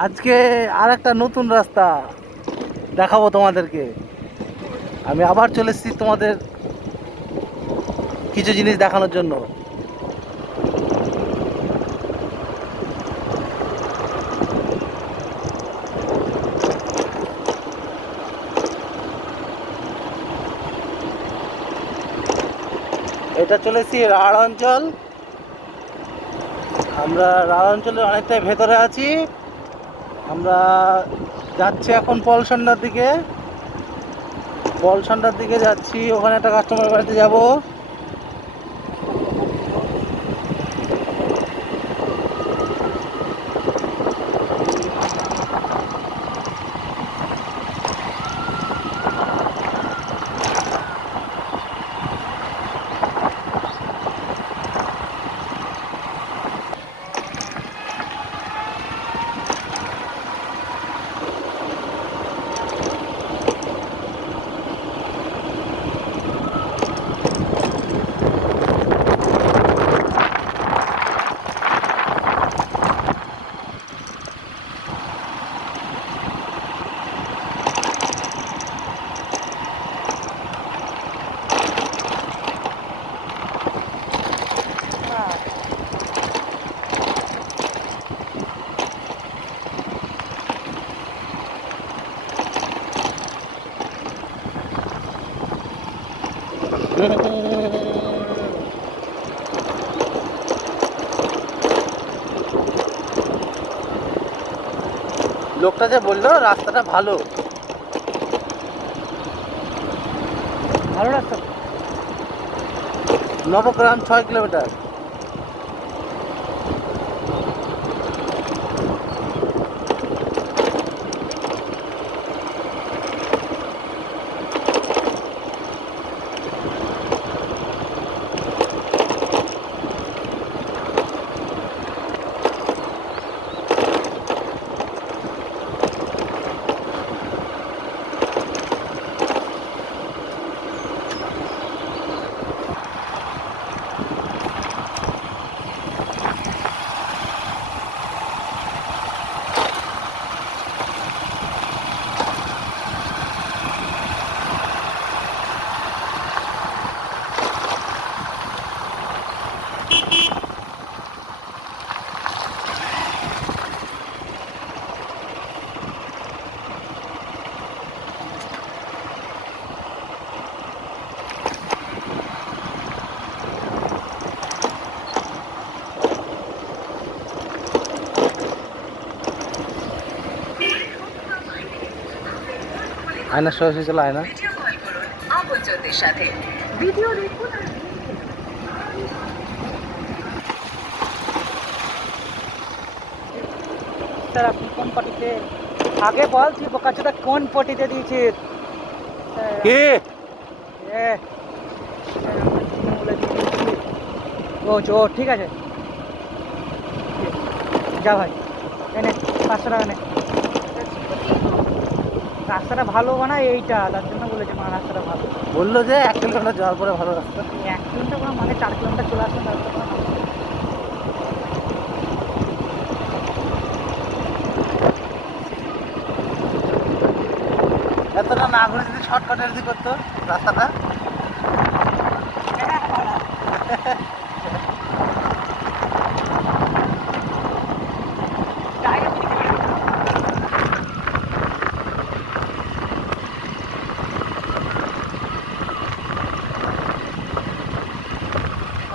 আজকে আর একটা নতুন রাস্তা দেখাবো তোমাদেরকে। আমি আবার চলে এসেছি তোমাদের কিছু জিনিস দেখানোর জন্য। এটা চলে এসেছি রাঢ় অঞ্চল। আমরা রাঢ় অঞ্চলের অনেকটাই ভেতরে আছি। আমরা যাচ্ছি এখন পলসন্ডার দিকে যাচ্ছি। ওখানে একটা কাস্টমার বাড়িতে যাব। লোকটা যে বললো রাস্তাটা ভালো ভালো রাস্তা। নবগ্রাম 6 কিলোমিটার। আয়না সরাসরি চলো আয়না। ভিডিও কল করুন আপনজনদের সাথে। ভিডিও দেখুন আর স্যার আপনি কোন পার্টিতে আগে বল তুই বোকাচোদা কোন পার্টিতে দিয়েছিস? কে? এ স্যার, আমরা তৃণমূলে দিয়ে দিয়েছি। ও ঠিক আছে, যা ভাই এনে 500 টাকা নে। রাস্তাটা ভালো বানায় এইটা, তার জন্য বলেছে মা রাস্তাটা ভালো। বললো যে 1 কিলোমিটার যাওয়ার পরে ভালো রাস্তা। 1 কিলোমিটার কোনো মানে 4 কিলোমিটার চলে আসলাম রাস্তা। এতটা না ঘুরে যদি শর্টকাটে যদি করতো রাস্তাটা।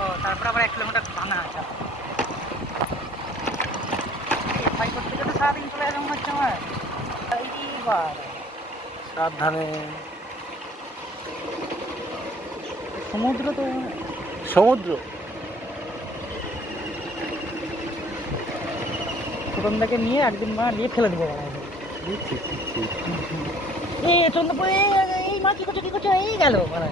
ও তারপর আবার 1 কিলোমিটার ভাঙা আছে। ভাই করতে করতে সারাদিন চলে যাবে মনে হচ্ছে আমার। এইবার সাবধানে। সমুদ্র তো সমুদ্র। ছোটনদাকে নিয়ে একদিন মা নিয়ে ফেলে দেবো বলা হবে। এই চন্দ্রপুর এই মা কি করছো এই গেল বলা।